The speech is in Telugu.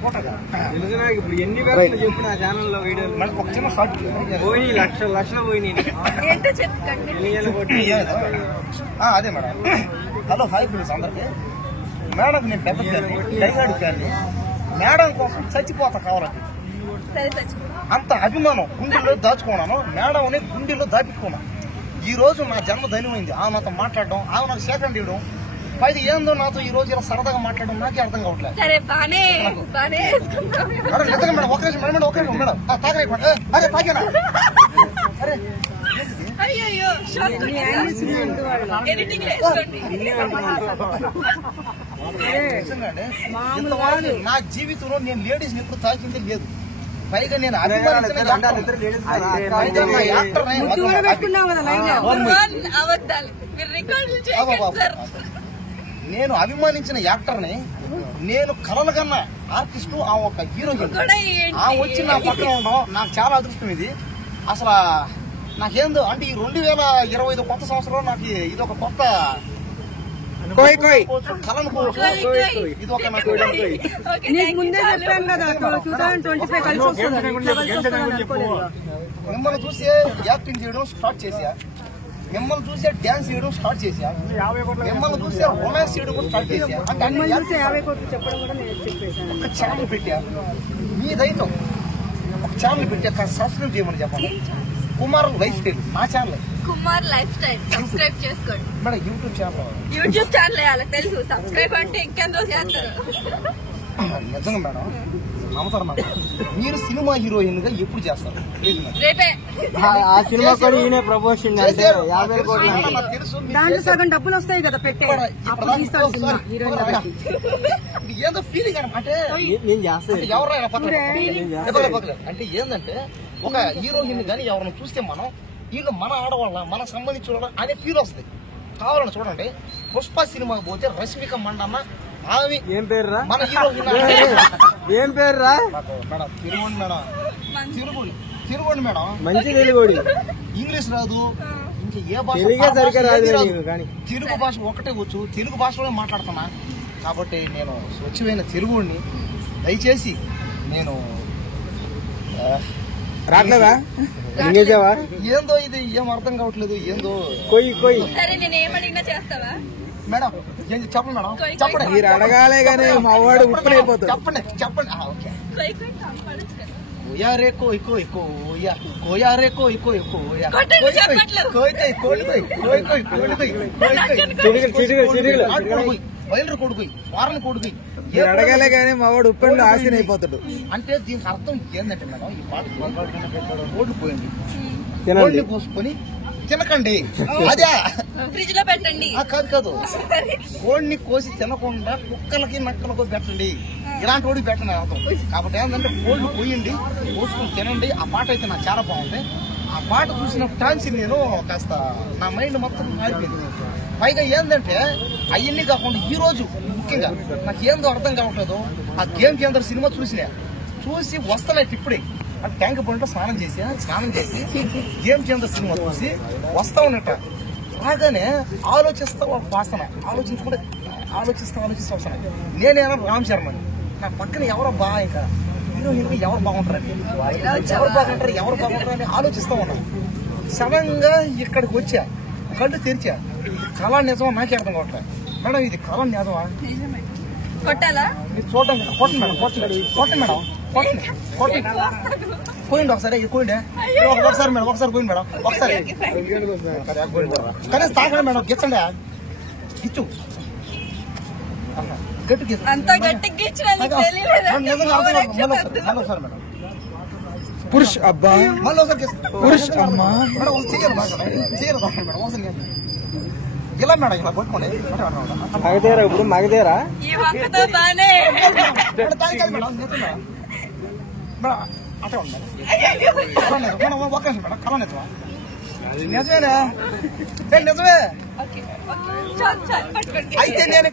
ఇప్పుడు ఎన్ని వేలు చెప్పు నా ఛానల్లో వీడియోలు పోయి లక్షలు పోయినాయి. అదే మేడం. హలో హాయ్ ఫ్రెండ్స్ అందరికి. మేడం నేను పెద్ద డైగాడి ఫ్యాన్ని. మేడం కోసం చచ్చిపోతా కావాలంటే అంత అభిమానం గుండెల్లో దాచుకున్నాను. మేడం అని గుండెల్లో దాపెట్టుకున్నాను. ఈ రోజు నా జన్మ ధన్యమైంది. ఆమె నాతో మాట్లాడడం, ఆమె నాకు సేకండ్ ఇవ్వడం, పైది ఏందో నాతో ఈ రోజు ఇలా సరదాగా మాట్లాడడం నాకే అర్థం కావట్లేదు. నిజంగా మేడం ఒక నిమిషం మేడం, ఒక నిమిషం మేడం తాగలేకుండా అరే తాగేనా అరే నా జీవితంలో నేను లేడీస్ ఎప్పుడు తాకింది లేదు. పైగా నేను నేను అభిమానించిన యాక్టర్ని, నేను కలలు కన్నా ఆర్టిస్టు, ఆ ఒక హీరోయిన్ ఆ వచ్చి నా పక్కన ఉండడం నాకు చాలా అదృష్టం. ఇది అసలు నాకేందో అంటే ఈ 2025 కొత్త సంవత్సరంలో నాకు ఇది ఒక కొత్త కలనుకోవచ్చు. ఇది ఒక ముందే చెప్పాను కదా 2025 కలిసి వస్తుంది. మిమ్మల్ని చూసే యాక్టింగ్ చేయడం స్టార్ట్ చేశా, మిమ్మల్ని చూసే డాన్స్ చేయడం స్టార్ట్ చేశా, మిమ్మల్ని చూసే రొమాన్స్ చేయడం కూడా స్టార్ట్ చేశా. అంటే ఒక ఛానల్ పెట్టా, మీ దయతో ఒక ఛానల్ పెట్టా. సబ్స్క్రైబ్ చేయమని చెప్పండి. కుమార్ లైఫ్ స్టైల్ నా channel. Kumar life style subscribe చేసుకోండి మేడం. యూట్యూబ్ ఛానల్ వాళ్ళకి తెలుసు. సబ్స్క్రైబ్ అంటే ఇంకెంతో చేస్తారు. నిజంగా మేడం నమ్ముతారు మేడం. మీరు సినిమా హీరోయిన్ గా ఎప్పుడు చేస్తారు? రేపే ఆ సినిమా కూడా ఈయనే ప్రమోషన్ తెలుసు. దాంట్లో సగం డబ్బులు వస్తాయి కదా పెట్టే ఏదో ఫీలింగ్ అనమాట. నేను చేస్తాను ఎవరైనా అంటే ఏంటంటే ఒక హీరోయిన్ కానీ ఎవరైనా చూస్తే మనం వీళ్ళు మన ఆడవాళ్ళ మనకు సంబంధించిన వాళ్ళ అనే ఫీల్ వస్తుంది. కావాలని చూడండి, పుష్ప సినిమాకి పోతే రష్మిక మండన్న ఆమె ఏం పేరు మన హీరోయిన్ ఏం పేరు రా మేడం తిరుగుండి మేడం, తిరుగుండి మేడం. మంచి తెలుగుడి, ఇంగ్లీష్ రాదు, ఇంకా ఏ భాష తెలుగు భాష ఒకటే వచ్చు. తెలుగు భాషలోనే మాట్లాడుతున్నా కాబట్టి నేను స్వచ్ఛమైన తెలుగుని. దయచేసి నేను రాట్లేదా ఏందో ఇది ఏం అర్థం కావట్లేదు. ఏందో మేడం చెప్పండి మేడం, చెప్పండి. మీరు అడగాలే గానీ మా వాడు ఉప్పునైపోతాడు. చెప్పండి చెప్పండి. కోయారే కోయ్ కోయ్ కోయా కోయారే కోయ్ కోయ్ కోయా వైల్డర్ కొడుకు వారన్ కొడుకు అడగాలే గానీ మా వాడు ఉప్పండి ఆశీన అయిపోతాడు. అంటే దీనికి అర్థం ఏంటంటే మేడం, ఈ పాట రోడ్లు పోయింది, రోడ్లు పోసుకొని తినకండి. అదే ఫ్రిడ్జ్ లో పెట్టండి. కాదు కోడిని కోసి తినకుండా కుక్కలకి నక్కలకు పెట్టండి. ఇలాంటి వాడికి పెట్టండి అర్థం. కాబట్టి ఏంటంటే కోళ్ళు పోయండి, కోసుకొని తినండి. ఆ పాట అయితే నాకు చాలా బాగుంది. ఆ పాట చూసిన టాన్స్ నేను కాస్త నా మైండ్ మొత్తం మారిపోయింది. పైగా ఏంటంటే అవన్నీ కాకుండా ఈ రోజు ముఖ్యంగా నాకు ఏందో అర్థం కావట్లేదు. ఆ గేమ్ కేంద్ర సినిమా చూసి వస్తున్నాయి ఇప్పుడే. అంటే ట్యాంక్ బండ్లో స్నానం చేసి గేమ్ కేంద్ర సినిమా చూసి వస్తా ఉన్నట్ట. రాగానే ఆలోచిస్తా వస్తాను, ఆలోచిస్తా వస్తాను. నేనేమో రామ్ శర్మని, నా పక్కన ఎవరో ఇంకా హీరోయిన్ ఎవరు బాగుంటారని ఆలోచిస్తా ఉన్నాను. సడన్ గా ఇక్కడికి వచ్చా, కళ్ళు తెరిచా. కళ నిజమా నాకే అర్థం కావట్లేదు. మేడం ఇది కళ నిజమా? చూడండి, కొట్టండి మేడం, కొట్టండి మేడం, కొట్టండి పోయింది. ఒకసారి పోయిండే ఒకసారి మేడం, ఒకసారి పోయింది మేడం, ఒకసారి కనీసం తాగండి మేడం, గిచ్చండి, గిచ్చు గట్టి ఒకసారి మేడం. పురుష్ అబ్బా మళ్ళీ ఒకసారి పురుష్ అమ్మా మేడం చెయ్యాలి మేడం, ఒకసారి ఇలా మేడం ఇలా కొట్టుకోండి. మగదేరా ఇప్పుడు మగదేరా అట్లా ఉంది మేడం. ఒక్క నిమిషం మేడం, కళ నిజమా? నిజమేనా? నిజమే అయితే నేను